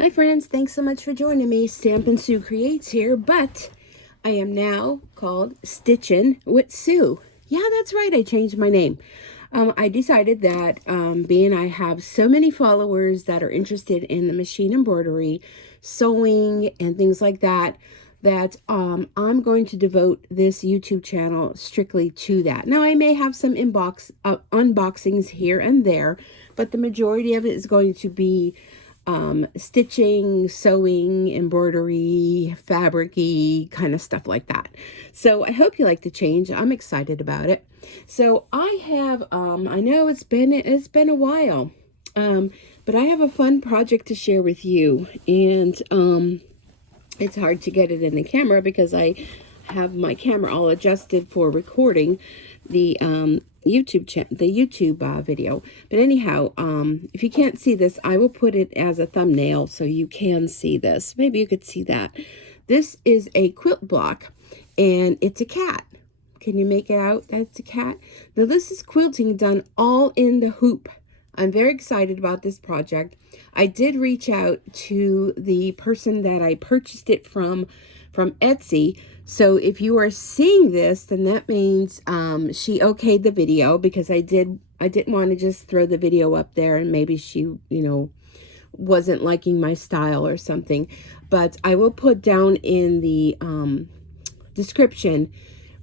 Hi friends, thanks so much for joining me. Stampin' Sue Creates here, but I am now called Stitchin' with Sue. Yeah, that's right, I changed my name. I decided that being I have so many followers that are interested in the machine embroidery, sewing, and things like that, that I'm going to devote this YouTube channel strictly to that. Now, I may have some unboxings here and there, but the majority of it is going to be stitching, sewing, embroidery, fabric-y, kind of stuff like that. So I hope you like the change. I'm excited about it. So I have, I know it's been a while, but I have a fun project to share with you, and it's hard to get it in the camera because I have my camera all adjusted for recording the YouTube video. But anyhow, if you can't see this, I will put it as a thumbnail so you can see this. Maybe you could see that. This is a quilt block, and it's a cat. Can you make it out that it's a cat? Now this is quilting done all in the hoop. I'm very excited about this project. I did reach out to the person that I purchased it from Etsy. So if you are seeing this, then that means she okayed the video, because I didn't want to just throw the video up there and maybe she, wasn't liking my style or something. But I will put down in the description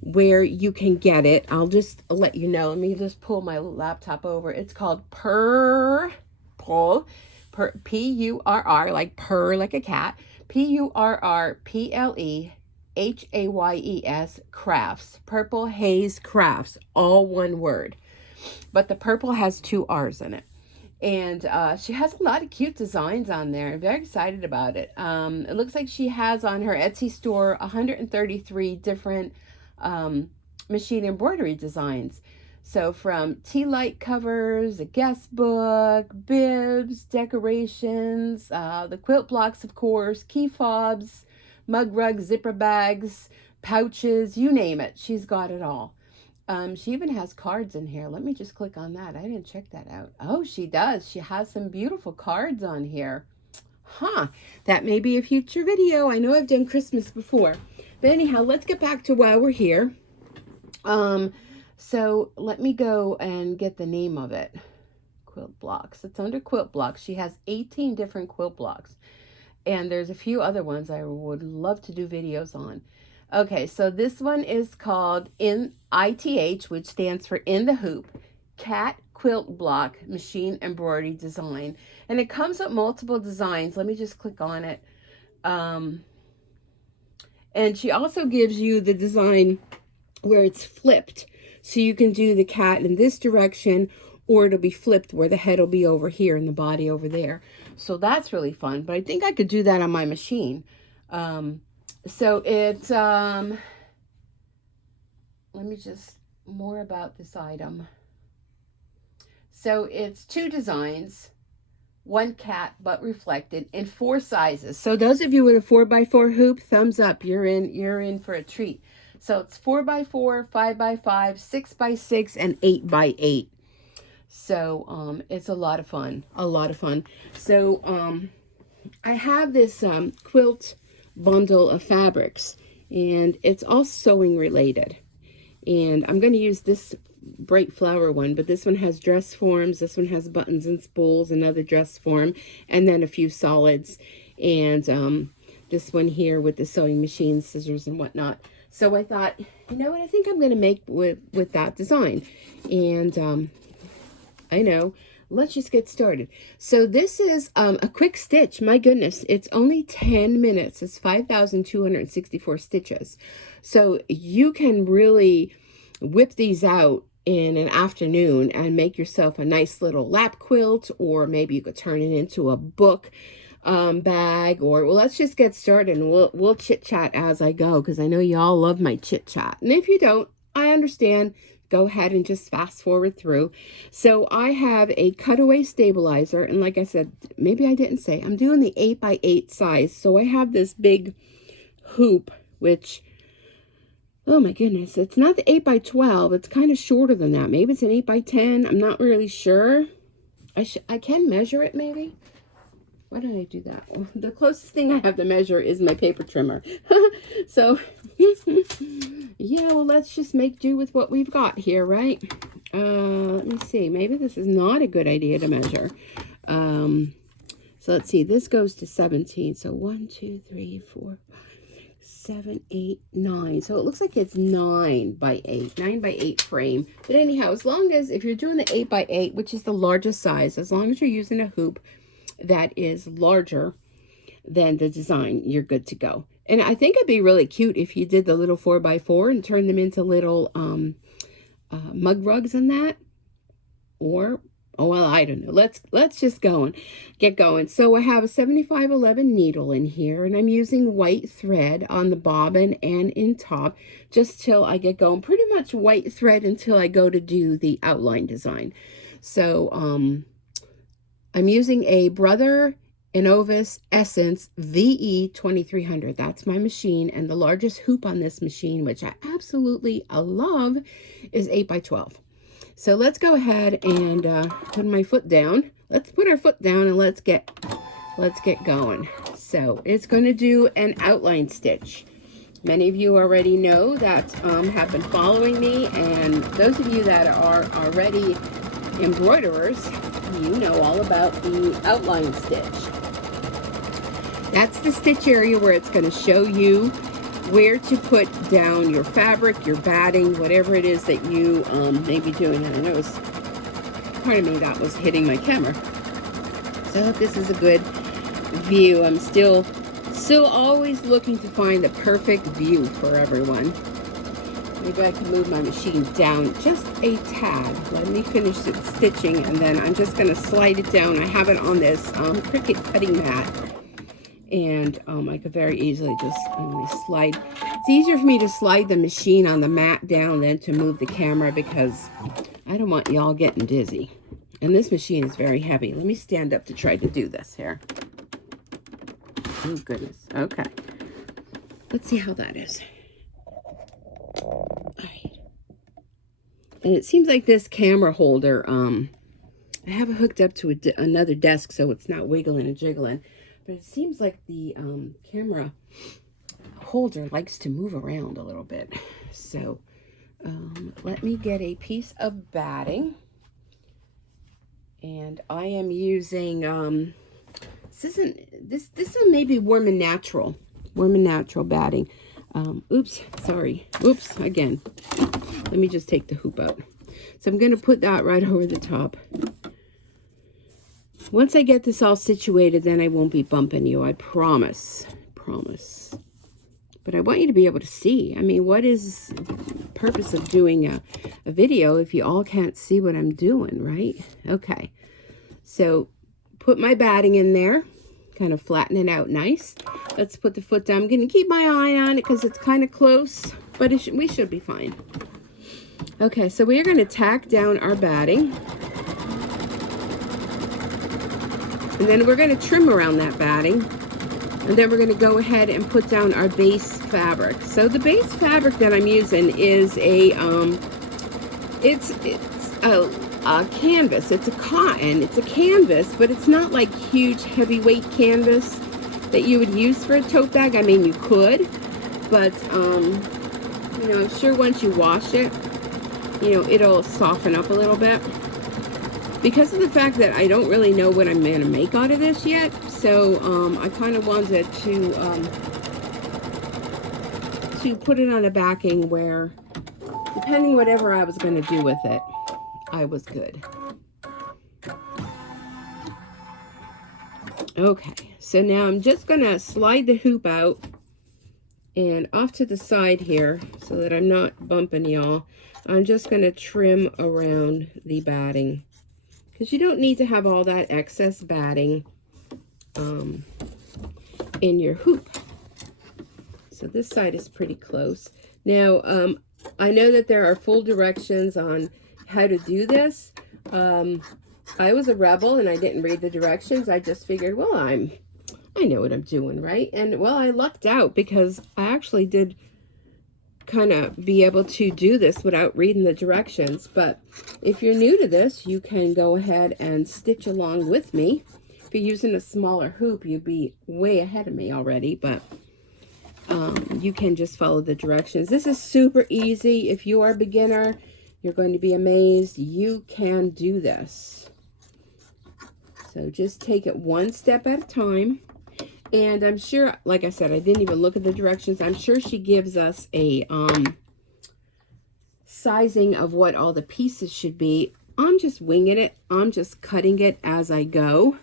where you can get it. I'll just let you know. Let me just pull my laptop over. It's called Purrple, P-U-R-R, like purr, like a cat, P-U-R-R-P-L-E-H-A-Y-E-S crafts, PurrpleHayesCrafts, all one word. But the purple has 2 R's in it. And she has a lot of cute designs on there. I'm very excited about it. It looks like she has on her Etsy store 133 different machine embroidery designs. So from tea light covers, a guest book, bibs, decorations, the quilt blocks, of course, key fobs, mug rugs, zipper bags, pouches, you name it. She's got it all. She even has cards in here. Let me just click on that. I didn't check that out. Oh, she does. She has some beautiful cards on here. Huh. That may be a future video. I know I've done Christmas before. But anyhow, let's get back to why we're here. So let me go and get the name of it. Quilt blocks. It's under quilt blocks. She has 18 different quilt blocks. And there's a few other ones I would love to do videos on. Okay, so this one is called ITH, which stands for In the Hoop, Cat Quilt Block Machine Embroidery Design. And it comes with multiple designs. Let me just click on it. And she also gives you the design where it's flipped. So you can do the cat in this direction, or it'll be flipped where the head will be over here and the body over there. So that's really fun. But I think I could do that on my machine. So it's, let me just, more about this item. So it's 2 designs, 1 cat, but reflected, in 4 sizes. So those of you with a 4x4 hoop, thumbs up, you're in for a treat. So it's 4x4, 5x5, 6x6, and 8x8. So it's a lot of fun, So I have this quilt bundle of fabrics, and it's all sewing related. And I'm going to use this bright flower one, but this one has dress forms, this one has buttons and spools, another dress form, and then a few solids, and this one here with the sewing machine, scissors and whatnot. So I thought, you know what, I think I'm going to make with that design. And I know, let's just get started. So this is a quick stitch. My goodness, it's only 10 minutes. It's 5,264 stitches. So you can really whip these out in an afternoon and make yourself a nice little lap quilt, or maybe you could turn it into a book bag. Or, well, let's just get started, and we'll chit chat as I go, because I know y'all love my chit chat. And if you don't, I understand. Go ahead and just fast forward through. So I have a cutaway stabilizer, and like I said, maybe I didn't say, I'm doing the 8x8 size. So I have this big hoop, which, oh my goodness, it's not the 8x12. It's kind of shorter than that. Maybe it's an 8x10. I'm not really sure. I can measure it maybe. Why did I do that? Well, the closest thing I have to measure is my paper trimmer. So, yeah, well, let's just make do with what we've got here, right? Let me see. Maybe this is not a good idea to measure. So let's see. This goes to 17. So 1, 2, 3, 4, 5, 7, 8, 9. So it looks like it's 9 by 8. 9 by 8 frame. But anyhow, as long as, if you're doing the 8 by 8, which is the largest size, as long as you're using a hoop that is larger than the design, you're good to go. And I think it'd be really cute if you did the little 4 by 4 and turned them into little mug rugs and that. Or, oh, well, I don't know. Let's just get going. So I have a 7511 needle in here, and I'm using white thread on the bobbin and in top just till I get going. Pretty much white thread until I go to do the outline design. So I'm using a Brother Inovis Essence VE 2300. That's my machine, and the largest hoop on this machine, which I absolutely love, is 8 by 12. So let's go ahead and put my foot down. Let's put our foot down and let's get going. So it's going to do an outline stitch. Many of you already know that have been following me, and those of you that are already embroiderers, you know all about the outline stitch. That's the stitch area where it's going to show you where to put down your fabric, your batting, whatever it is that you may be doing. I know pardon me, that was hitting my camera. So I hope this is a good view. I'm still always looking to find the perfect view for everyone. Maybe I can move my machine down just a tad. Let me finish the stitching, and then I'm just going to slide it down. I have it on this Cricut cutting mat, and I could very easily just slide. It's easier for me to slide the machine on the mat down than to move the camera, because I don't want y'all getting dizzy. And this machine is very heavy. Let me stand up to try to do this here. Oh, goodness. Okay. Let's see how that is. All right. And it seems like this camera holder, I have it hooked up to another desk, so it's not wiggling and jiggling. But it seems like the camera holder likes to move around a little bit. So let me get a piece of batting. And I am using, this one may be Warm and Natural batting. Oops, sorry. Oops, again. Let me just take the hoop out. So I'm going to put that right over the top. Once I get this all situated, then I won't be bumping you. I promise. But I want you to be able to see. I mean, what is the purpose of doing a video if you all can't see what I'm doing, right? Okay. So put my batting in there. Kind of flatten it out nice. Let's put the foot down. I'm going to keep my eye on it because it's kind of close, but we should be fine. Okay, so we are going to tack down our batting. And then we're going to trim around that batting. And then we're going to go ahead and put down our base fabric. So the base fabric that I'm using is a canvas. It's a cotton. It's a canvas, but it's not like huge heavyweight canvas that you would use for a tote bag. I mean, you could, but you know, I'm sure once you wash it, you know, it'll soften up a little bit. Because of the fact that I don't really know what I'm going to make out of this yet, so I kind of wanted to put it on a backing where, depending whatever I was going to do with it, I was good. Okay, so now I'm just going to slide the hoop out and off to the side here so that I'm not bumping y'all. I'm just going to trim around the batting, because you don't need to have all that excess batting in your hoop. So this side is pretty close. Now, I know that there are full directions on how to do this. I was a rebel and I didn't read the directions. I just figured, well, I know what I'm doing, right? And, well, I lucked out because I actually did kind of be able to do this without reading the directions. But if you're new to this, you can go ahead and stitch along with me. If you're using a smaller hoop, you'd be way ahead of me already, but you can just follow the directions. This is super easy. If you are a beginner, you're going to be amazed. You can do this. So just take it one step at a time. And I'm sure, like I said, I didn't even look at the directions. I'm sure she gives us a sizing of what all the pieces should be. I'm just winging it. I'm just cutting it as I go.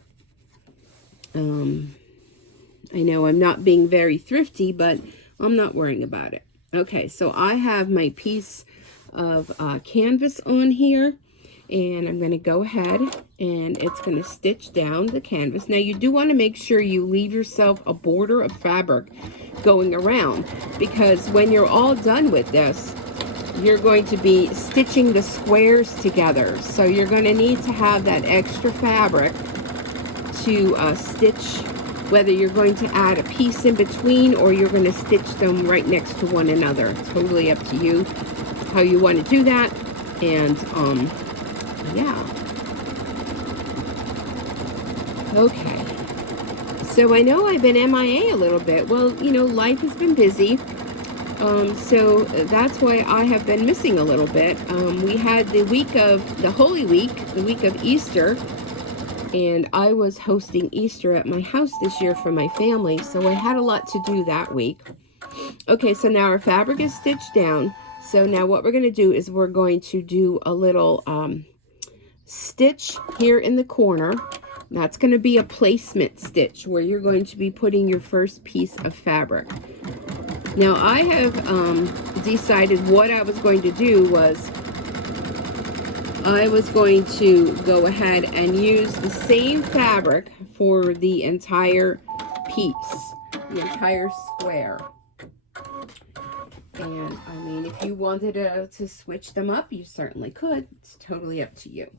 I know I'm not being very thrifty, but I'm not worrying about it. Okay, so I have my piece of canvas on here, and I'm going to go ahead and it's going to stitch down the canvas. Now you do want to make sure you leave yourself a border of fabric going around, because when you're all done with this, you're going to be stitching the squares together. So you're going to need to have that extra fabric to stitch, whether you're going to add a piece in between or you're going to stitch them right next to one another. It's totally up to you how you want to do that. And yeah. Okay. So I know I've been MIA a little bit. Well, you know, life has been busy. So that's why I have been missing a little bit. We had the week of the Holy Week, the week of Easter, and I was hosting Easter at my house this year for my family, so I had a lot to do that week. Okay, so now our fabric is stitched down. So now what we're going to do is we're going to do a little stitch here in the corner. That's going to be a placement stitch where you're going to be putting your first piece of fabric. Now I have decided what I was going to do was I was going to go ahead and use the same fabric for the entire piece, the entire square. And I mean, if you wanted to switch them up, you certainly could. It's totally up to you.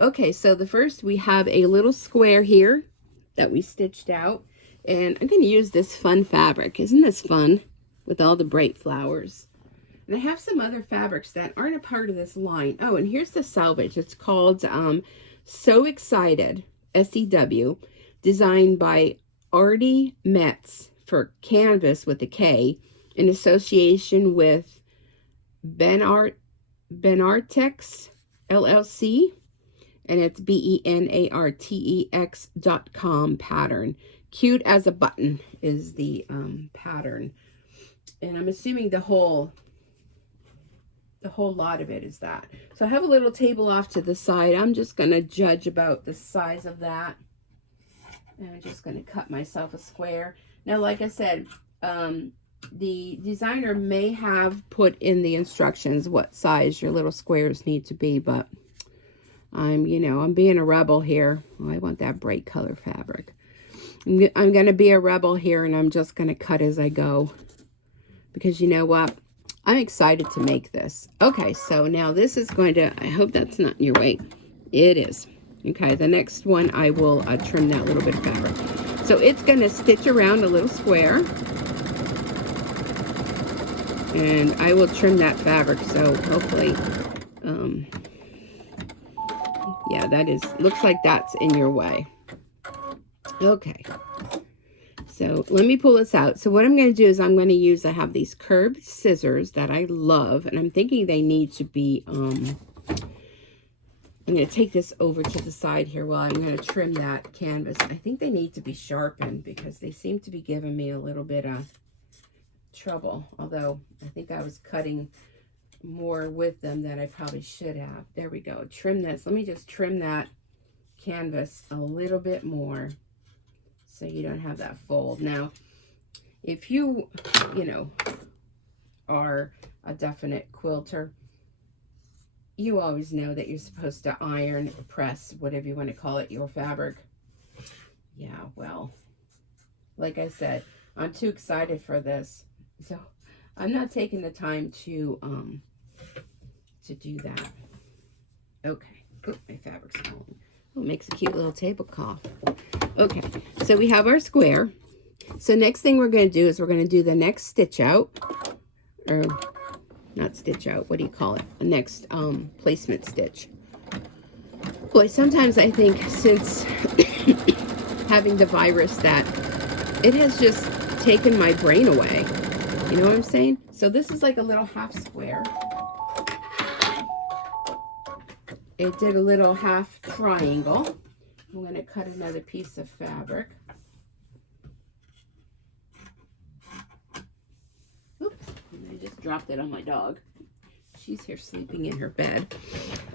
Okay, so the first we have a little square here that we stitched out. And I'm going to use this fun fabric. Isn't this fun? With all the bright flowers. And I have some other fabrics that aren't a part of this line. Oh, and here's the selvage. It's called So Excited, S-E-W, designed by Artie Metz for canvas with a K, in association with Benartex, LLC, and it's BENARTEX.com pattern. Cute as a button is the pattern. And I'm assuming the whole lot of it is that. So I have a little table off to the side. I'm just going to judge about the size of that. And I'm just going to cut myself a square. Now, like I said, the designer may have put in the instructions what size your little squares need to be, but I'm being a rebel here. Oh, I want that bright color fabric. I'm going to be a rebel here, and I'm just going to cut as I go. Because you know what? I'm excited to make this. Okay, so now this is going to, I hope that's not in your way. It is. Okay, the next one I will trim that little bit of fabric. So it's going to stitch around a little square. And I will trim that fabric, so hopefully, yeah, that is, looks like that's in your way. Okay. So let me pull this out. So what I'm going to do is I'm going to use, I have these curved scissors that I love, and I'm thinking they need to be, I'm going to take this over to the side here while I'm going to trim that canvas. I think they need to be sharpened because they seem to be giving me a little bit of trouble, although I think I was cutting more with them than I probably should have. There we go. Trim this. Let me just trim that canvas a little bit more, so you don't have that fold. Now, if you are a definite quilter, you always know that you're supposed to iron or press, whatever you want to call it, your fabric. Yeah, well, like I said, I'm too excited for this, so I'm not taking the time to do that. Okay. Oh, my fabric's falling. Oh, it makes a cute little tablecloth. Okay, so we have our square. So next thing we're going to do is we're going to do the next stitch out, or not stitch out, what do you call it? The next placement stitch. Boy, sometimes I think since having the virus that it has just taken my brain away. You know what I'm saying? So this is like a little half square. It did a little half triangle. I'm going to cut another piece of fabric. Oops, I just dropped it on my dog. She's here sleeping in her bed.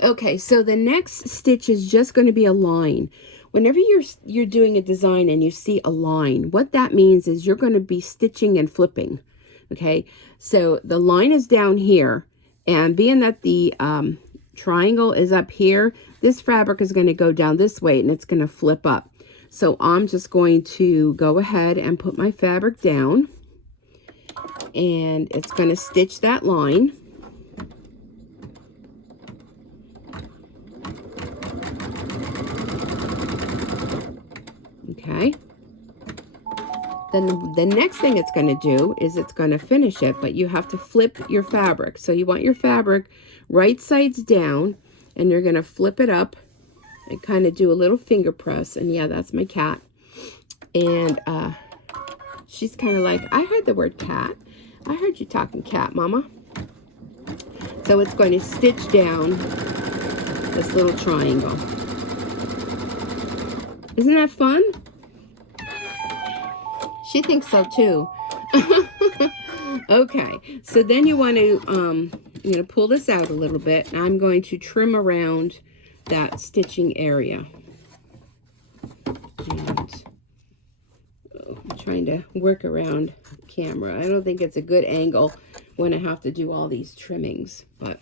Okay, so the next stitch is just going to be a line. Whenever you're doing a design and you see a line, what that means is you're going to be stitching and flipping. Okay, so the line is down here, and being that the triangle is up here, this fabric is going to go down this way and it's going to flip up. So I'm just going to go ahead and put my fabric down, and it's going to stitch that line. Okay. Then the next thing it's going to do is it's going to finish it, but you have to flip your fabric. So you want your fabric right sides down, and you're going to flip it up and kind of do a little finger press. And yeah, that's my cat. And she's kind of like, I heard the word cat. I heard you talking cat, Mama. So it's going to stitch down this little triangle. Isn't that fun? She thinks so too. Okay, so then you want to, I'm going to pull this out a little bit, and I'm going to trim around that stitching area. And I'm trying to work around the camera. I don't think it's a good angle when I have to do all these trimmings, but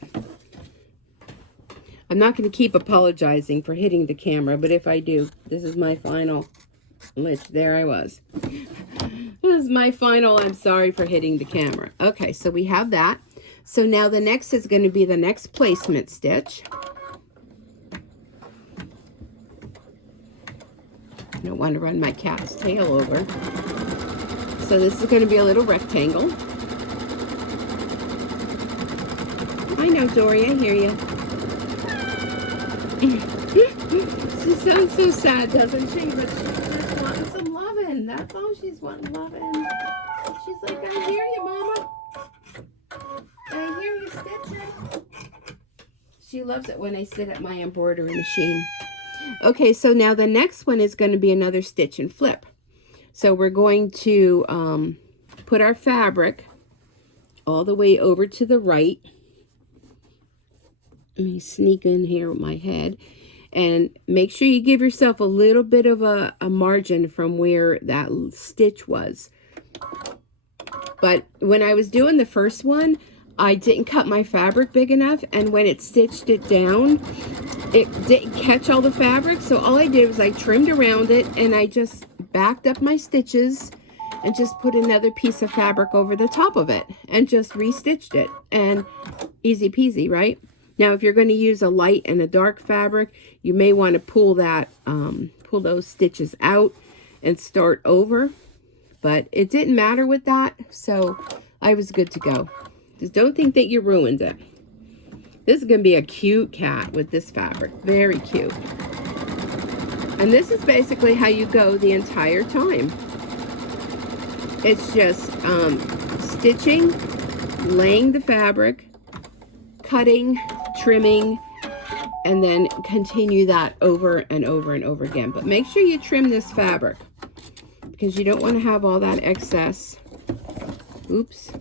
I'm not going to keep apologizing for hitting the camera, but if I do, this is my final, which there I was. This is my final, I'm sorry for hitting the camera. Okay, so we have that. So now the next is going to be the next placement stitch. I don't want to run my cat's tail over. So this is going to be a little rectangle. I know, Dory, I hear you. She sounds so sad, doesn't she? But she's just wanting some loving. That's all she's wanting, loving. She's like, I hear you, Mama. I hear you stitching. She loves it when I sit at my embroidery machine. Okay, so now the next one is going to be another stitch and flip. So we're going to put our fabric all the way over to the right. Let me sneak in here with my head. And make sure you give yourself a little bit of a margin from where that stitch was. But when I was doing the first one, I didn't cut my fabric big enough. And when it stitched it down, it didn't catch all the fabric. So all I did was I trimmed around it, and I just backed up my stitches and just put another piece of fabric over the top of it and just restitched it. And easy peasy, right? Now, if you're going to use a light and a dark fabric, you may want to pull that, pull those stitches out and start over. But it didn't matter with that, so I was good to go. Just don't think that you ruined it. This is going to be a cute cat with this fabric. Very cute. And this is basically how you go the entire time. It's just stitching, laying the fabric, cutting, trimming, and then continue that over and over and over again. But make sure you trim this fabric, because you don't want to have all that excess, oops,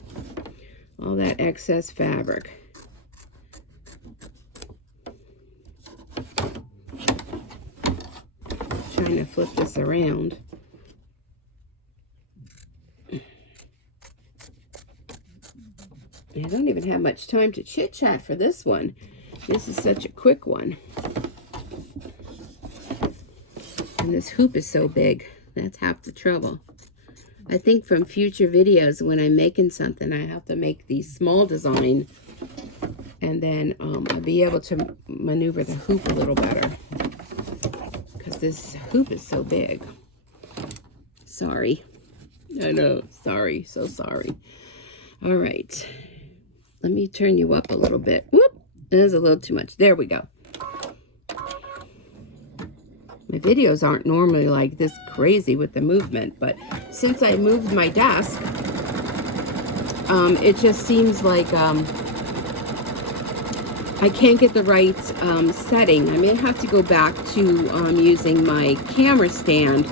all that excess fabric. Trying to flip this around. I don't even have much time to chit-chat for this one. This is such a quick one. And this hoop is so big. That's half the trouble. I think from future videos, when I'm making something, I have to make the small design. And then I'll be able to maneuver the hoop a little better. Because this hoop is so big. Sorry. I know. Sorry. So sorry. All right. Let me turn you up a little bit. Whoop! That is a little too much. There we go. My videos aren't normally like this crazy with the movement, but since I moved my desk, it just seems like I can't get the right setting. I may have to go back to using my camera stand,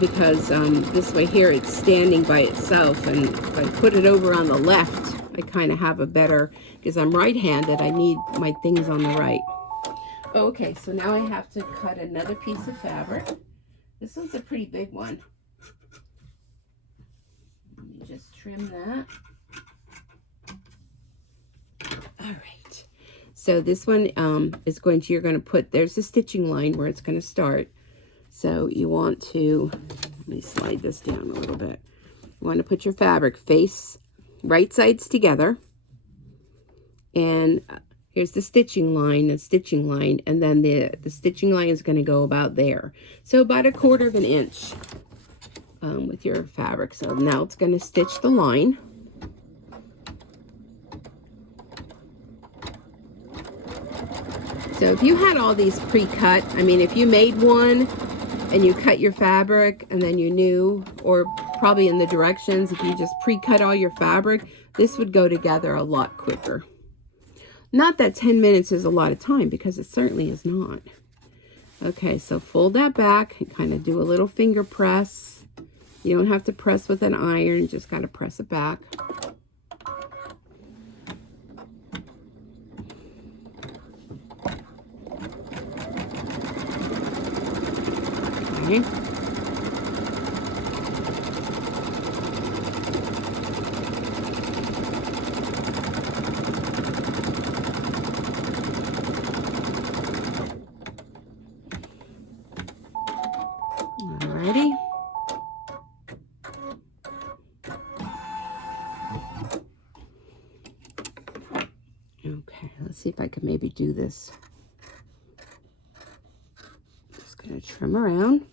because this way here it's standing by itself, and if I put it over on the left, I kind of have a better, because I'm right-handed, I need my things on the right. Okay, so now I have to cut another piece of fabric. This one's a pretty big one. Let me just trim that. All right. So this one is going to, you're going to put, there's the stitching line where it's going to start. So you want to, let me slide this down a little bit. You want to put your fabric face right sides together. And here's the stitching line, and then the stitching line is going to go about there. So about 1/4 of an inch with your fabric. So now it's going to stitch the line. So if you had all these pre-cut, I mean, if you made one and you cut your fabric and then you knew, or probably in the directions, if you just pre-cut all your fabric, this would go together a lot quicker. Not that 10 minutes is a lot of time, because it certainly is not. Okay, so fold that back and kind of do a little finger press. You don't have to press with an iron, just got to press it back. Okay. Alrighty. Okay, let's see if I can maybe do this. Just gonna trim around.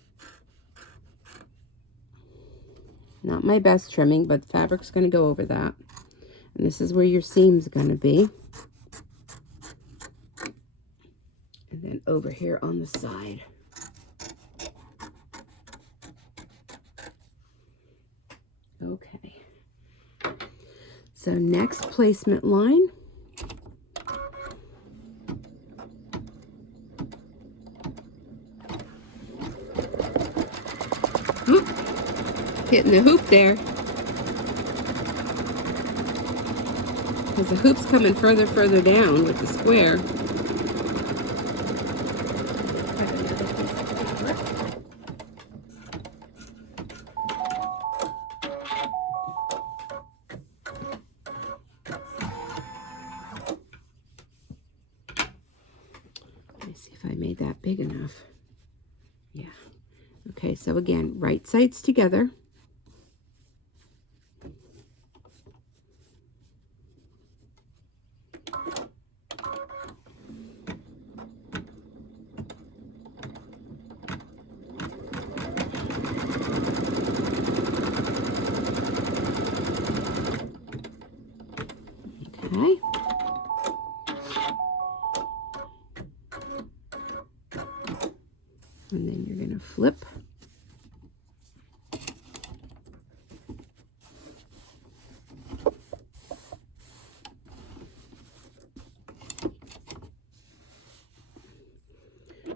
Not my best trimming, but the fabric's gonna go over that. And this is where your seam's gonna be. And then over here on the side. Okay. So next placement line. Oop, hitting the hoop there. Because the hoop's coming further down with the square. See if I made that big enough. Yeah. Okay, so again, right sides together. Okay. And then you're going to flip.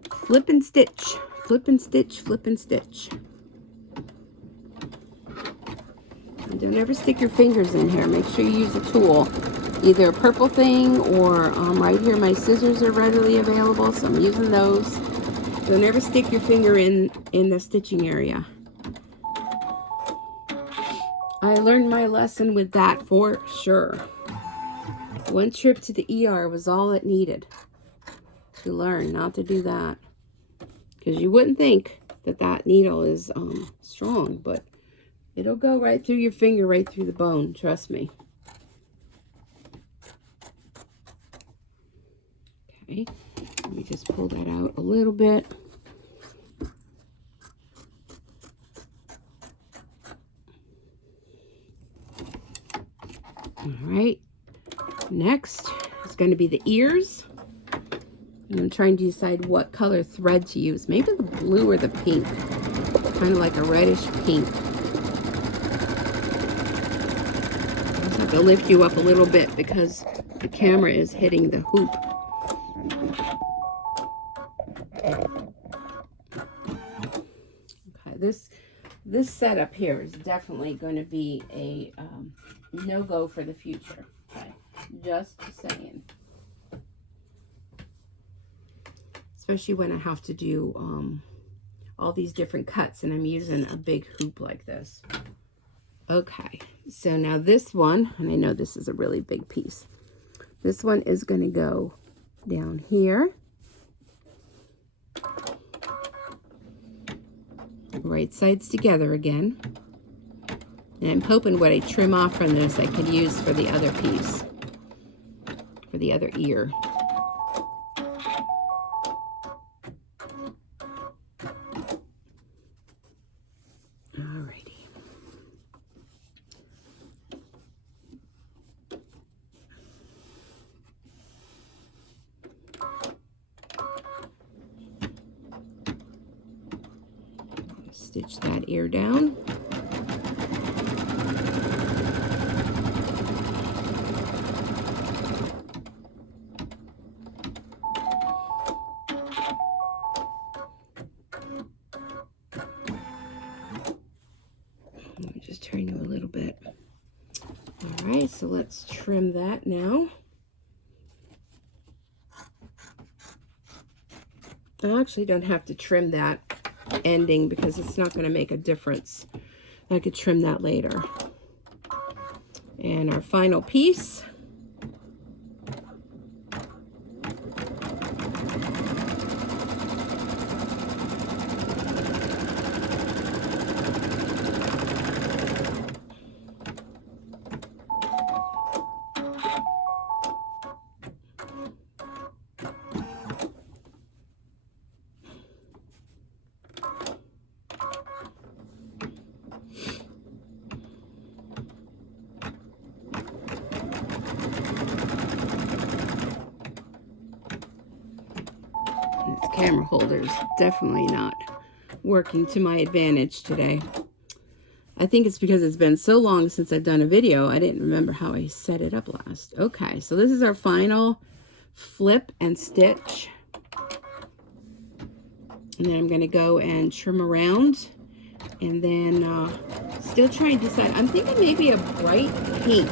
Flip and stitch, flip and stitch, flip and stitch. And don't ever stick your fingers in here. Make sure you use a tool, either a purple thing, or right here my scissors are readily available, so I'm using those. Don't ever stick your finger in the stitching area. I learned my lesson with that for sure. One trip to the ER was all it needed to learn not to do that. Because you wouldn't think that that needle is strong, but it'll go right through your finger, right through the bone, trust me. Okay, let me just pull that out a little bit. All right, next is going to be the ears. And I'm trying to decide what color thread to use. Maybe the blue or the pink. Kind of like a reddish pink. I just have to lift you up a little bit because the camera is hitting the hoop. Okay, this setup here is definitely going to be a no-go for the future. Okay, just saying. Especially when I have to do all these different cuts and I'm using a big hoop like this. Okay, so now this one, and I know this is a really big piece. This one is going to go down here. Right sides together again. And I'm hoping what I trim off from this I could use for the other piece, for the other ear. Alrighty. Stitch that ear down. Let me just turn you a little bit. All right, so let's trim that now. I actually don't have to trim that ending because it's not going to make a difference. I could trim that later. And our final piece. Camera holder is definitely not working to my advantage today. I think it's because it's been so long since I've done a video, I didn't remember how I set it up last. Okay, so this is our final flip and stitch. And then I'm going to go and trim around. And then still trying to decide. I'm thinking maybe a bright pink.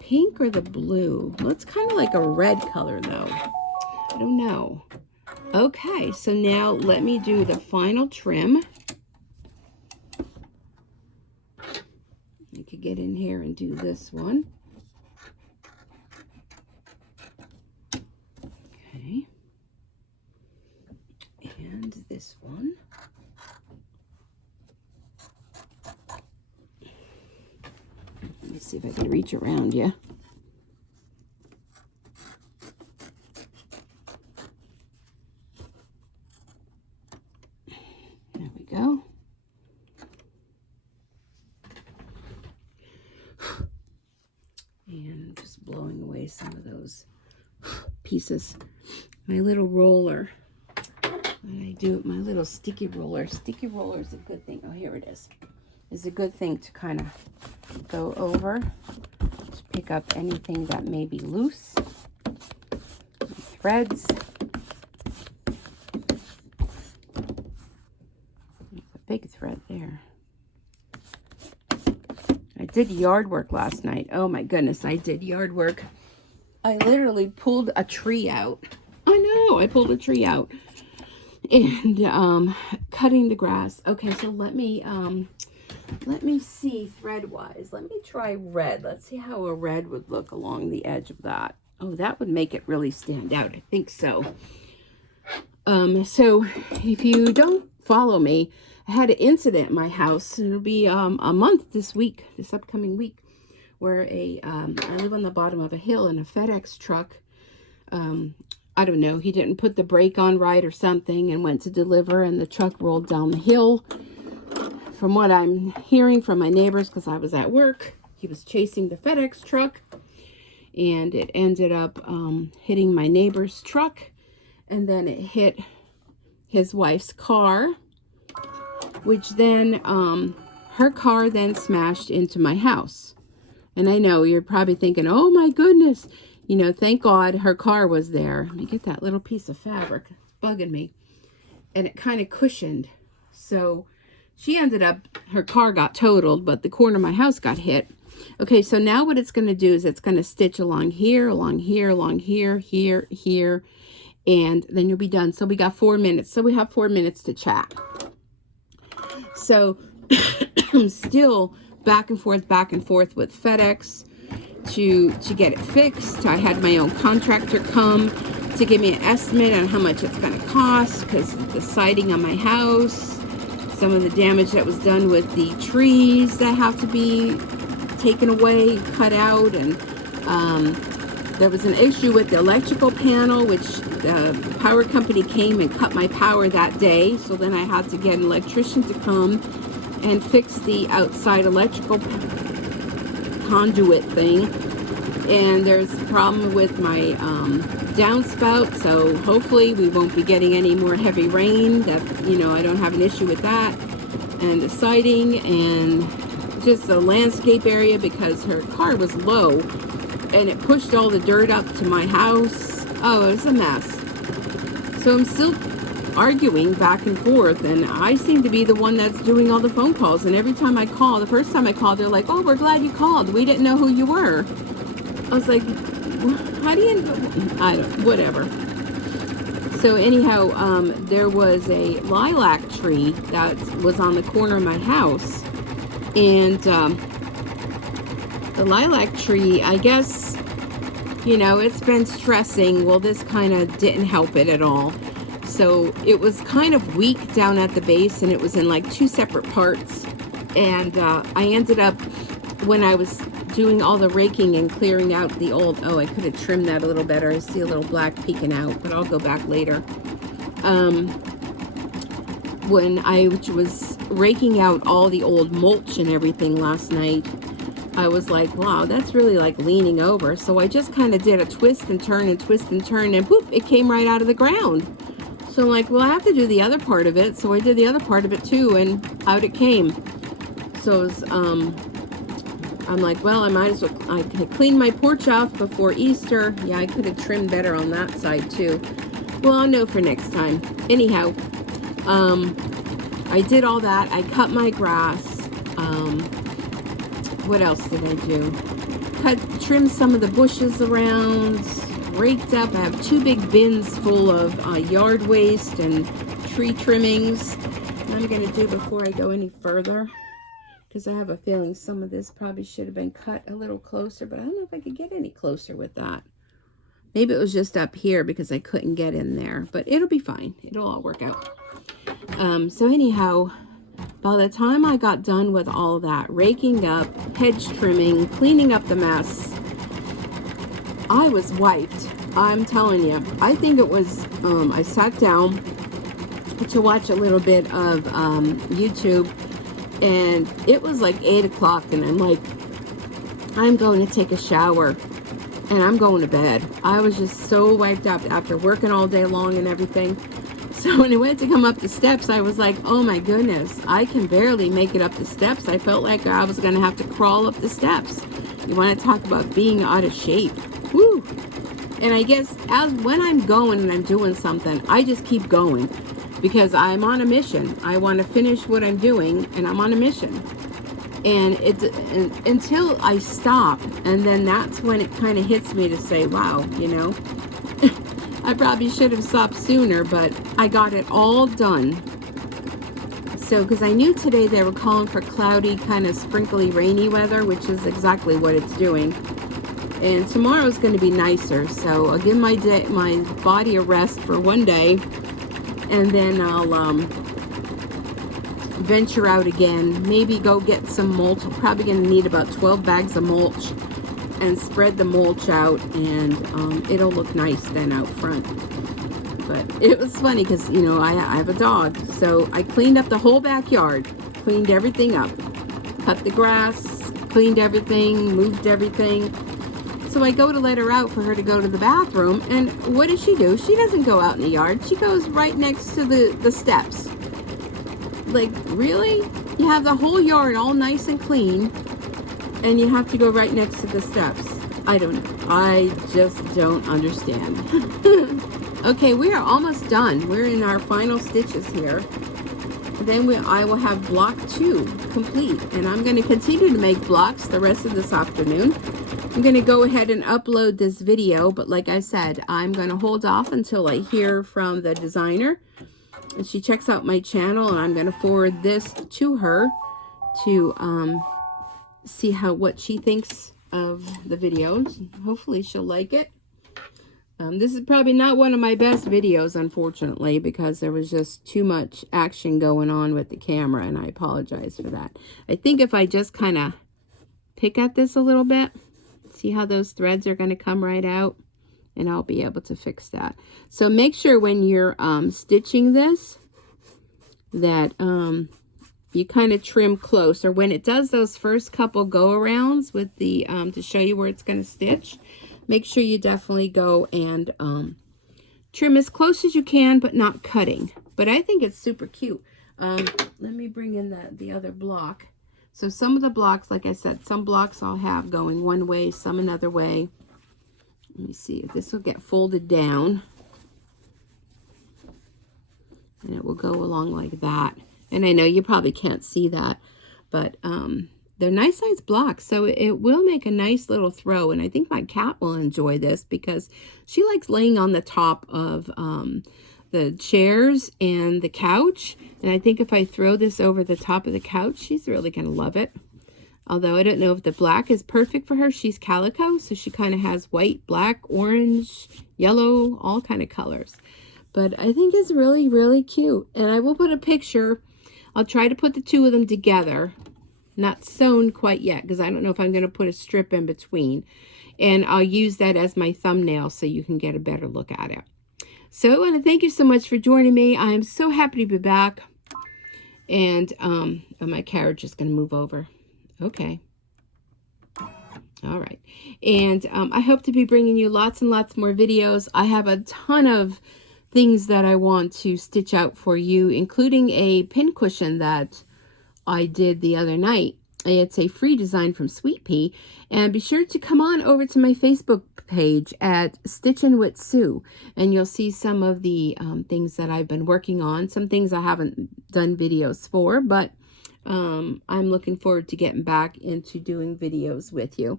Pink or the blue? Well, it's kind of like a red color though. I don't know. Okay, so now let me do the final trim. I could get in here and do this one. Okay. And this one. Let me see if I can reach around you. There we go. And just blowing away some of those pieces. My little roller. When I do my little sticky roller. Sticky roller is a good thing. Oh, here it is. It's a good thing to kind of go over to pick up anything that may be loose. Threads. Big thread there. I did yard work last night. Oh my goodness, I did yard work. I literally pulled a tree out. I know, I pulled a tree out. And cutting the grass. Okay, so let me see thread-wise. Let me try red. Let's see how a red would look along the edge of that. Oh, that would make it really stand out. I think so. So if you don't follow me, I had an incident in my house. It'll be a month this week, this upcoming week, where I live on the bottom of a hill and a FedEx truck, I don't know, he didn't put the brake on right or something and went to deliver, and the truck rolled down the hill. From what I'm hearing from my neighbors, because I was at work, he was chasing the FedEx truck, and it ended up hitting my neighbor's truck, and then it hit his wife's car, which then her car then smashed into my house. And I know you're probably thinking, oh my goodness, you know, thank God her car was there. Let me get that little piece of fabric. It's bugging me. And it kind of cushioned. So she ended up, her car got totaled, but the corner of my house got hit. Okay, so now what it's going to do is it's going to stitch along here, along here, along here, here, here, and then you'll be done. So we got 4 minutes. So we have 4 minutes to chat. So I'm still back and forth with FedEx to get it fixed. I had my own contractor come to give me an estimate on how much it's going to cost, because the siding on my house, some of the damage that was done with the trees that have to be taken away, cut out, and there was an issue with the electrical panel, which the power company came and cut my power that day. So then I had to get an electrician to come and fix the outside electrical conduit thing. And there's a problem with my downspout, so hopefully we won't be getting any more heavy rain. That, you know, I don't have an issue with that. And the siding and just the landscape area, because her car was low and it pushed all the dirt up to my house. Oh, it was a mess. So I'm still arguing back and forth, and I seem to be the one that's doing all the phone calls. And every time I call, the first time I called, they're like, oh, we're glad you called. We didn't know who you were. I was like, how do you, whatever. So anyhow, there was a lilac tree that was on the corner of my house. And the lilac tree, I guess, you know, it's been stressing. Well, this kind of didn't help it at all. So it was kind of weak down at the base, and it was in like 2 separate parts. And I ended up, when I was doing all the raking and clearing out the old, oh, I could have trimmed that a little better. I see a little black peeking out, but I'll go back later. When I was raking out all the old mulch and everything last night, I was like, wow, that's really like leaning over. So I just kind of did a twist and turn and twist and turn, and poof, it came right out of the ground. So I'm like, well, I have to do the other part of it. So I did the other part of it too, and out it came. So it was, I'm like, well, I might as well, I could clean my porch off before Easter. Yeah, I could have trimmed better on that side too. Well, I'll know for next time. Anyhow, I did all that. I cut my grass. What else did I do? Trimmed some of the bushes around, raked up. I have 2 big bins full of yard waste and tree trimmings. What I'm going to do before I go any further, because I have a feeling some of this probably should have been cut a little closer, but I don't know if I could get any closer with that. Maybe it was just up here because I couldn't get in there, but it'll be fine. It'll all work out. So anyhow, by the time I got done with all that, raking up, hedge trimming, cleaning up the mess, I was wiped. I'm telling you. I think it was, I sat down to watch a little bit of YouTube, and it was like 8 o'clock, and I'm like, I'm going to take a shower, and I'm going to bed. I was just so wiped out after working all day long and everything. So when I went to come up the steps, I was like, oh my goodness, I can barely make it up the steps. I felt like I was going to have to crawl up the steps. You want to talk about being out of shape. Woo! And I guess when I'm going and I'm doing something, I just keep going, because I'm on a mission. I want to finish what I'm doing, and I'm on a mission. And until I stop, and then that's when it kind of hits me to say, wow, you know, I probably should have stopped sooner, but I got it all done. So, because I knew today they were calling for cloudy, kind of sprinkly, rainy weather, which is exactly what it's doing. And tomorrow is going to be nicer, so I'll give my body a rest for one day, and then I'll venture out again. Maybe go get some mulch. I'm probably going to need about 12 bags of mulch, and spread the mulch out, and it'll look nice then out front. But it was funny because, you know, I have a dog, so I cleaned up the whole backyard, cleaned everything up, cut the grass, cleaned everything, moved everything. so I go to let her out for her to go to the bathroom, and what does she do? She doesn't go out in the yard. She goes right next to the steps. Like, really? You have the whole yard all nice and clean, and you have to go right next to the steps. I don't know. I just don't understand. Okay, we are almost done. We're in our final stitches here. Then I will have block 2 complete, and I'm going to continue to make blocks the rest of this afternoon. I'm going to go ahead and upload this video, but like I said, I'm going to hold off until I hear from the designer and she checks out my channel, and I'm going to forward this to her to see what she thinks of the videos. Hopefully she'll like it. This is probably not one of my best videos, unfortunately, because there was just too much action going on with the camera, and I apologize for that. I think if I just kind of pick at this a little bit, see how those threads are going to come right out, and I'll be able to fix that. So make sure when you're stitching this that you kind of trim close, or when it does those first couple go-arounds with the to show you where it's going to stitch, make sure you definitely go and trim as close as you can, but not cutting. But I think it's super cute. Let me bring in the other block. So some of the blocks, like I said, some blocks I'll have going one way, some another way. Let me see if this will get folded down. And it will go along like that. And I know you probably can't see that, but they're nice size blocks, so it will make a nice little throw. And I think my cat will enjoy this because she likes laying on the top of the chairs and the couch. And I think if I throw this over the top of the couch, she's really going to love it. Although I don't know if the black is perfect for her. She's calico, so she kind of has white, black, orange, yellow, all kind of colors. But I think it's really, really cute. And I will put a picture. I'll try to put the two of them together. Not sewn quite yet, because I don't know if I'm going to put a strip in between. And I'll use that as my thumbnail so you can get a better look at it. So I want to thank you so much for joining me. I am so happy to be back. And my carriage is going to move over. Okay. All right. And I hope to be bringing you lots and lots more videos. I have a ton of things that I want to stitch out for you, including a pincushion that I did the other night. It's a free design from Sweet Pea. And be sure to come on over to my Facebook page at Stitchin with Sue, and you'll see some of the things that I've been working on. Some things I haven't done videos for, but I'm looking forward to getting back into doing videos with you.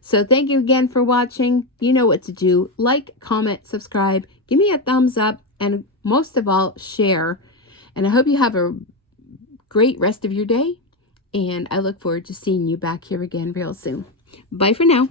So thank you again for watching. You know what to do. Like, comment, subscribe, give me a thumbs up, and most of all, share. And I hope you have a great rest of your day, and I look forward to seeing you back here again real soon. Bye for now.